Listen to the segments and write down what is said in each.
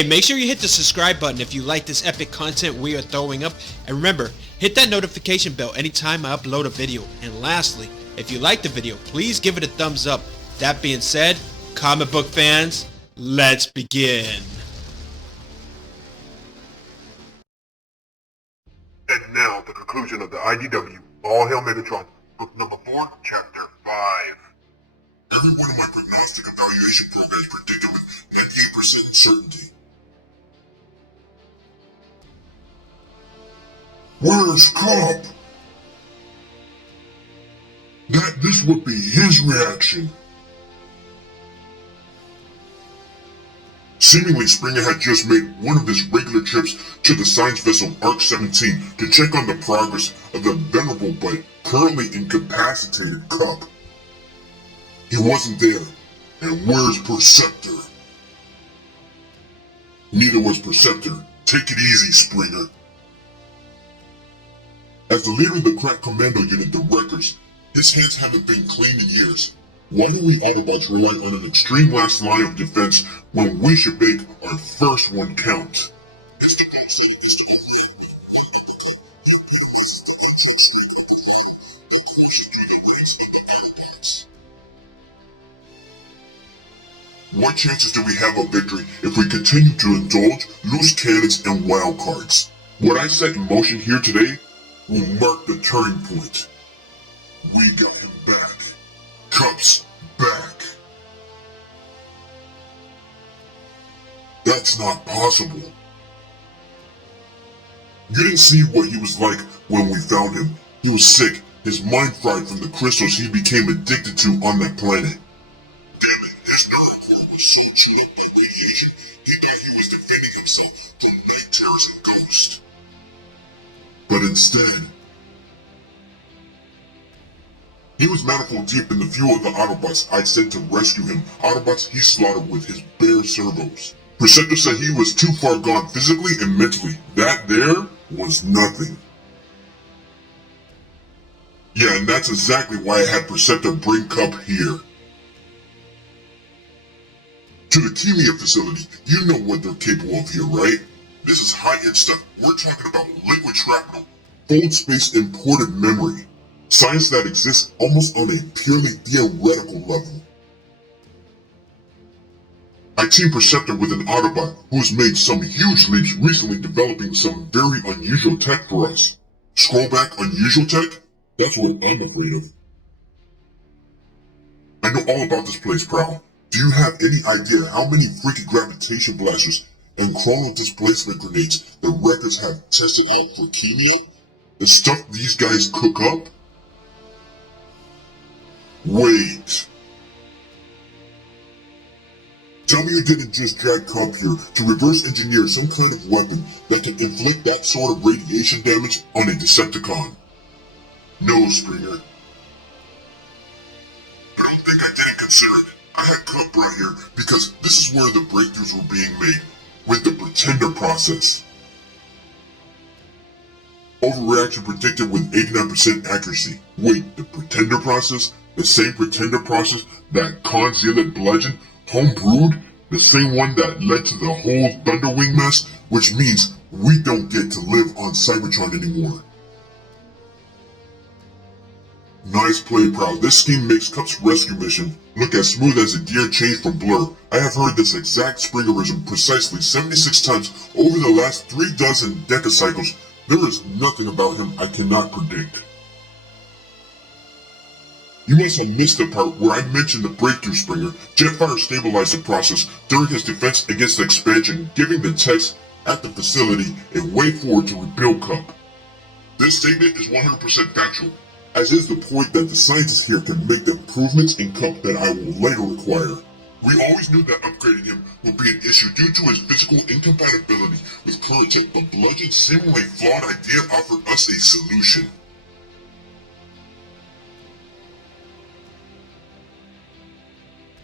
Hey, make sure you hit the subscribe button if you like this epic content we are throwing up. And remember, hit that notification bell anytime I upload a video. And lastly, if you like the video, please give it a thumbs up. That being said, comic book fans, let's begin. And now, the conclusion of the IDW, All Hail Megatron, book number 4, chapter 5. Every one of my prognostic evaluation programs predict him with 98% certainty. Where's Cobb? This would be his reaction. Seemingly, Springer had just made one of his regular trips to the science vessel ARC-17 to check on the progress of the venerable but currently incapacitated Cup. He wasn't there, and where's Perceptor? Neither was Perceptor. Take it easy, Springer. As the leader of the crack commando unit, the Wreckers, his hands haven't been clean in years. Why do we Autobots rely on an extreme last line of defense when we should make our first one count? Mr. Poe said it is to be he epitomizes the unchecked strength of the firm that crushes through the ranks of the Autobots. What chances do we have of victory if we continue to indulge loose cannons and wild cards? What I set in motion here today will mark the turning point. We got him back. Cup's back. That's not possible. You didn't see what he was like when we found him. He was sick, his mind fried from the crystals he became addicted to on that planet. Damn it, his neurocore was so chewed up by radiation, he thought he was defending himself from night terrors and ghosts. But instead, he was manifold deep in the few of the Autobots I sent to rescue him, Autobots he slaughtered with his bare servos. Perceptor said he was too far gone physically and mentally. That there was nothing. Yeah, and that's exactly why I had Perceptor bring Cup here. To the Keemia facility, you know what they're capable of here, right? This is high-end stuff. We're talking about liquid shrapnel, fold space imported memory. Science that exists almost on a purely theoretical level. I team Perceptor with an Autobot who's made some huge leaps recently developing some very unusual tech for us. Scroll back unusual tech? That's what I'm afraid of. I know all about this place, Prowl. Do you have any idea how many freaky gravitation blasters and chrono displacement grenades the Wreckers have tested out for Keemia? The stuff these guys cook up? Wait. Tell me you didn't just drag Cup here to reverse engineer some kind of weapon that can inflict that sort of radiation damage on a Decepticon. No, Springer. But don't think I didn't consider it. I had Cup brought here because this is where the breakthroughs were being made, with the Pretender process. Overreaction predicted with 89% accuracy. Wait, the Pretender process? The same Pretender process that Khan Zealot Bludgeon homebrewed? The same one that led to the whole Thunderwing mess? Which means we don't get to live on Cybertron anymore. Nice play, Proud. This scheme makes Cup's rescue mission look as smooth as a gear change from Blur. I have heard this exact Springerism precisely 76 times over the last 36 decacycles. There is nothing about him I cannot predict. You must have missed the part where I mentioned the breakthrough, Springer. Jetfire stabilized the process during his defense against the expansion, giving the techs at the facility a way forward to rebuild Cup. This statement is 100% factual, as is the point that the scientists here can make the improvements in Cup that I will later require. We always knew that upgrading him would be an issue due to his physical incompatibility with current tech, but Bludgeon's seemingly flawed idea offered us a solution.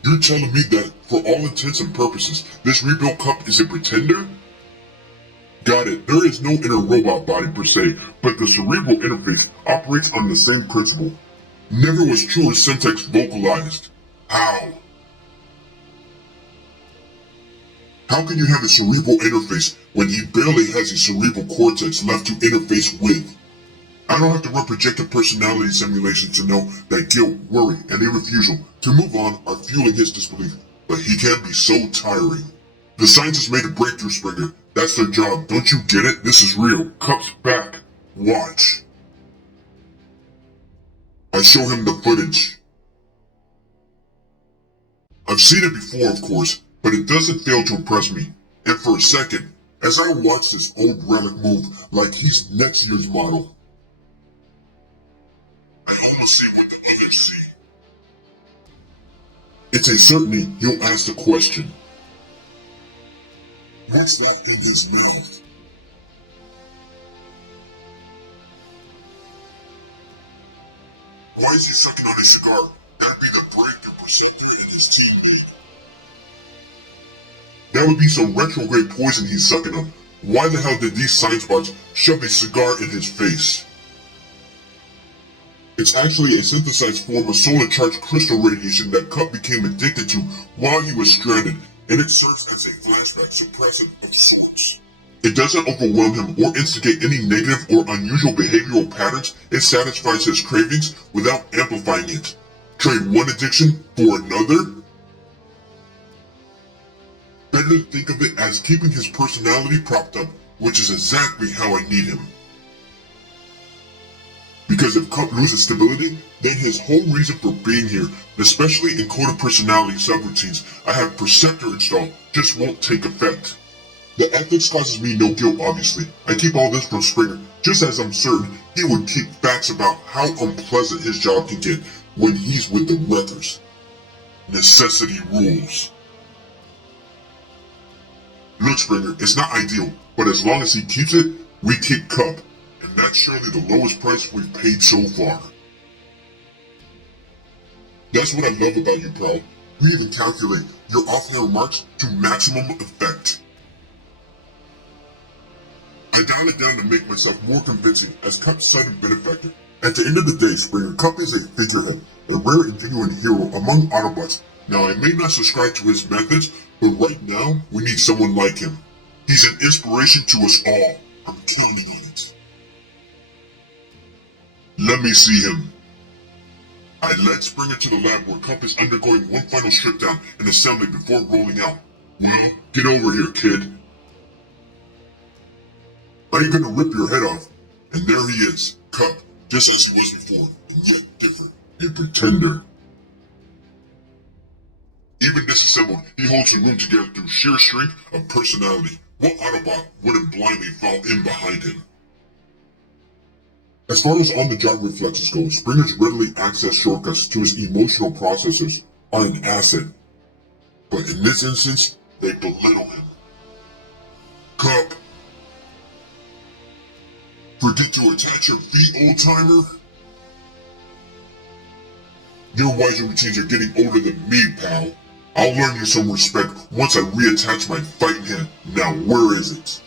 You're telling me that, for all intents and purposes, this rebuilt Cup is a pretender? Got it. There is no inner robot body per se, but the cerebral interface operates on the same principle. Never was truer syntax vocalized. How? How can you have a cerebral interface when he barely has a cerebral cortex left to interface with? I don't have to run projected personality simulations to know that guilt, worry, and a refusal to move on are fueling his disbelief, but he can be so tiring. The scientists made a breakthrough, Springer. That's their job. Don't you get it? This is real. Cup's back. Watch. I show him the footage. I've seen it before, of course, but it doesn't fail to impress me. And for a second, as I watch this old relic move like he's next year's model, I almost see what the others see. It's a certainty he'll ask the question. What's that in his mouth? Why is he sucking on a cigar? That'd be the breakthrough perceptor in his teammate. That would be some retrograde poison he's sucking on. Why the hell did these science bots shove a cigar in his face? It's actually a synthesized form of solar-charged crystal radiation that Cup became addicted to while he was stranded, and it serves as a flashback suppressant of sorts. It doesn't overwhelm him or instigate any negative or unusual behavioral patterns. It satisfies his cravings without amplifying it. Trade one addiction for another? Better think of it as keeping his personality propped up, which is exactly how I need him. Because if Cup loses stability, then his whole reason for being here, especially in coded personality subroutines I have Perceptor installed, just won't take effect. The ethics causes me no guilt, obviously. I keep all this from Springer, just as I'm certain he would keep facts about how unpleasant his job can get when he's with the wreckers. Necessity rules. Look, Springer, it's not ideal, but as long as he keeps it, we keep Cup. And that's surely the lowest price we've paid so far. That's what I love about you, Prowl. You even calculate your offhand remarks to maximum effect. I dial it down to make myself more convincing as Cup's sudden benefactor. At the end of the day, Springer, Cup is a figurehead, a rare and genuine hero among Autobots. Now, I may not subscribe to his methods, but right now, we need someone like him. He's an inspiration to us all. I'm counting on it. Let me see him. I led Springer to the lab where Cup is undergoing one final strip down and assembly before rolling out. Well, get over here, kid. I ain't gonna rip your head off. And there he is, Cup, just as he was before, and yet different, a pretender. Even disassembled, he holds the room together through sheer strength of personality. What Autobot wouldn't blindly fall in behind him? As far as on-the-job reflexes go, Springer's readily access shortcuts to his emotional processors are an asset. But in this instance, they belittle him. Cup! Forget to attach your feet, old-timer? Your wiser routines are getting older than me, pal. I'll learn you some respect once I reattach my fighting hand. Now where is it?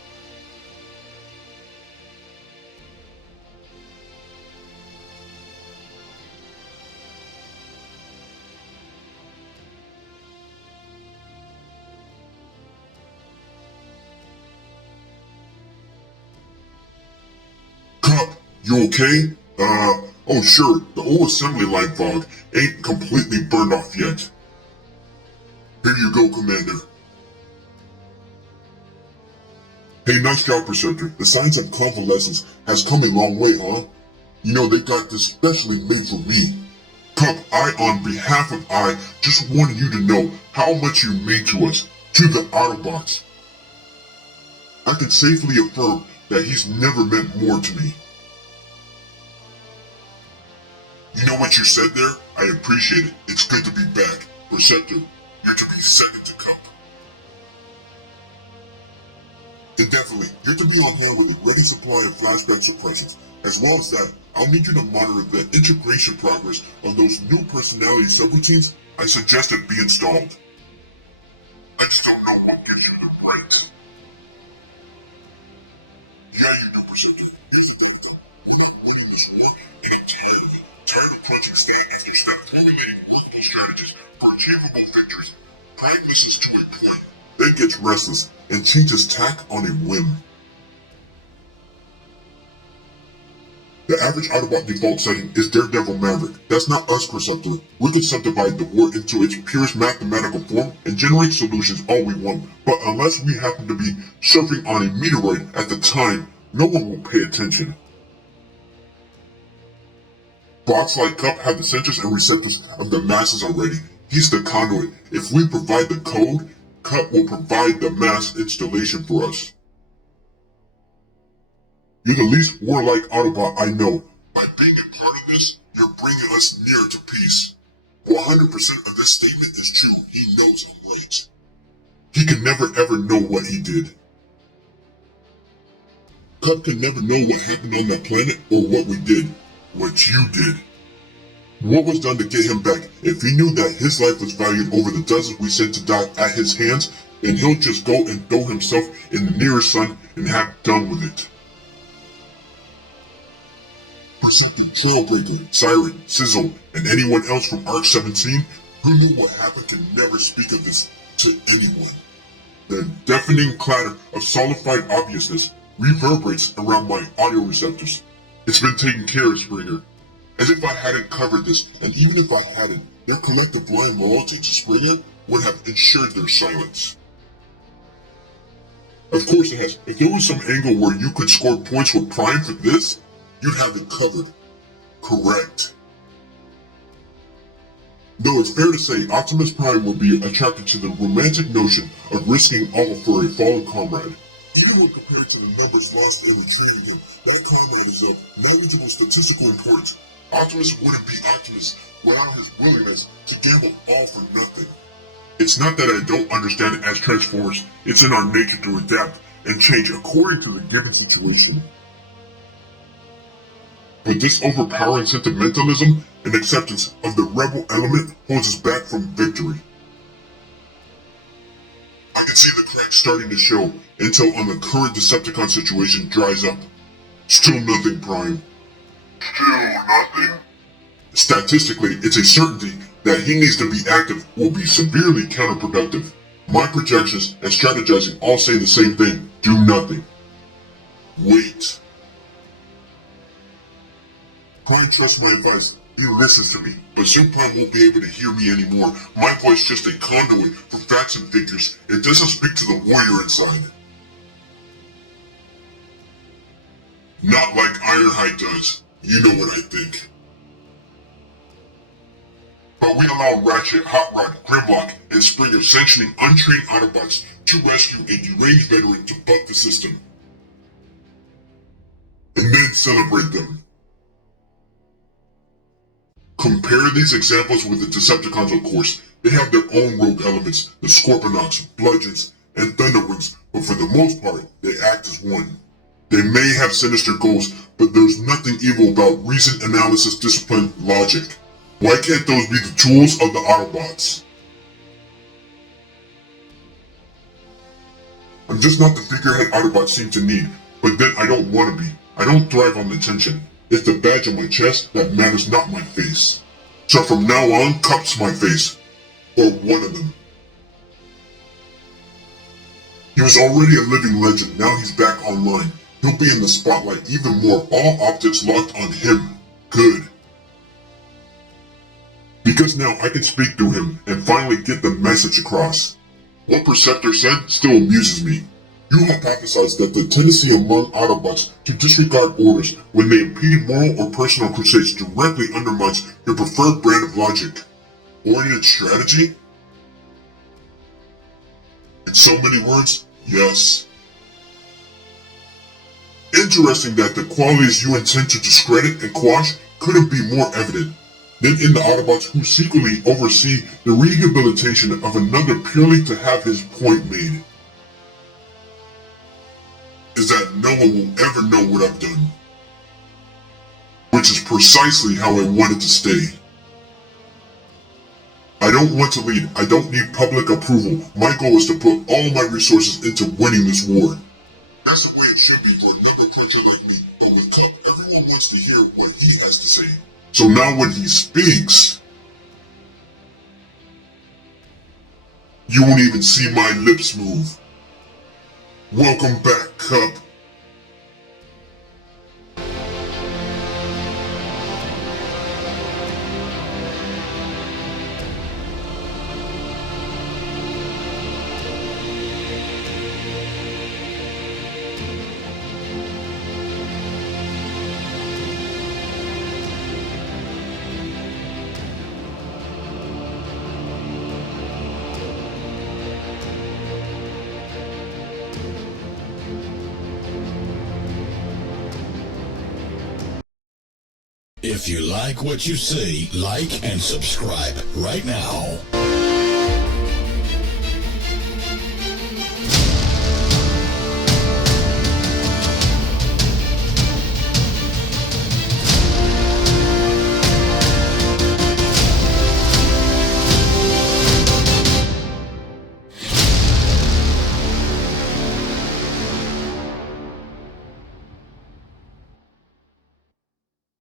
Cup, you okay? Oh sure, the old assembly line fog ain't completely burned off yet. Here you go, Commander. Hey, nice job, Perceptor. The science of convalescence has come a long way, huh? You know, they got this specially made for me. Cup, on behalf of just wanted you to know how much you mean to us, to the Autobots. I can safely affirm that he's never meant more to me. You know what you said there? I appreciate it. It's good to be back. Perceptor, you're to be second to Cup. And definitely, you're to be on hand with a ready supply of flashback suppressions. As well as that, I'll need you to monitor the integration progress of those new personality subroutines I suggested be installed. I just don't know what gives you the right. Yeah, you do, Perceptor. Here's the thing. We're not winning this war, and I'm tired of punching step after step, formulating multiple strategies for achievable victories. Practice is to a point. It gets gets restless and changes tack on a whim. The average Autobot default setting is Daredevil Maverick. That's not us, Perceptor. We can subdivide the war into its purest mathematical form and generate solutions all we want, but unless we happen to be surfing on a meteoroid at the time, no one will pay attention. Bots like Cup have the sensors and receptors of the masses already. He's the conduit. If we provide the code, Cup will provide the mass installation for us. You're the least warlike Autobot I know. By being a part of this, you're bringing us nearer to peace. 100% of this statement is true. He knows I'm right. He can never ever know what he did. Cup can never know what happened on that planet or what we did. What you did. What was done to get him back? If he knew that his life was valued over the dozens we sent to die at his hands, then he'll just go and throw himself in the nearest sun and have done with it. Perceptive Trailbreaker, Siren, Sizzle, and anyone else from Arc 17 who knew what happened can never speak of this to anyone. The deafening clatter of solidified obviousness reverberates around my audio receptors. It's been taken care of, Springer. As if I hadn't covered this, and even if I hadn't, their collective blind loyalty to Springer would have ensured their silence. Of course it has. If there was some angle where you could score points with Prime for this, you'd have it covered. Correct. Though it's fair to say Optimus Prime would be attracted to the romantic notion of risking all for a fallen comrade. Even when compared to the numbers lost in retrieving him, that comrade is of negligible statistical importance. Optimus wouldn't be Optimus without his willingness to gamble all for nothing. It's not that I don't understand it as Transformers, it's in our nature to adapt and change according to the given situation. But this overpowering sentimentalism and acceptance of the rebel element holds us back from victory. I can see the cracks starting to show until on the current Decepticon situation dries up. Still nothing, Prime. Still nothing? Statistically, it's a certainty that he needs to be active will be severely counterproductive. My projections and strategizing all say the same thing. Do nothing. Wait. Prime trusts my advice. He listens to me, but soon Prime won't be able to hear me anymore. My voice is just a conduit for facts and figures. It doesn't speak to the warrior inside. Not like Ironhide does. You know what I think. But we allow Ratchet, Hot Rod, Grimlock, and Springer sanctioning untrained Autobots to rescue a deranged veteran to buck the system. And then celebrate them. Compare these examples with the Decepticons, of course. They have their own rogue elements, the Scorponauts, Bludgeons, and Thunderwings, but for the most part, they act as one. They may have sinister goals, but there's nothing evil about reason, analysis, discipline, logic. Why can't those be the tools of the Autobots? I'm just not the figurehead Autobots seem to need, but then I don't want to be. I don't thrive on attention. It's the badge on my chest that matters, not my face. So from now on, Cup's my face. Or one of them. He was already a living legend, now he's back online. He'll be in the spotlight even more, all optics locked on him. Good. Because now I can speak through him and finally get the message across. What Perceptor said still amuses me. You hypothesized that the tendency among Autobots to disregard orders when they impede moral or personal crusades directly undermines your preferred brand of logic. Oriented strategy? In so many words, yes. Interesting that the qualities you intend to discredit and quash couldn't be more evident than in the Autobots who secretly oversee the rehabilitation of another purely to have his point made. Is that no one will ever know what I've done. Which is precisely how I wanted to stay. I don't want to lead, I don't need public approval. My goal is to put all my resources into winning this war. That's the way it should be for a number cruncher like me, but with Cup, everyone wants to hear what he has to say. So now when he speaks, You won't even see my lips move. Welcome back, Cup. If you like what you see, like and subscribe right now.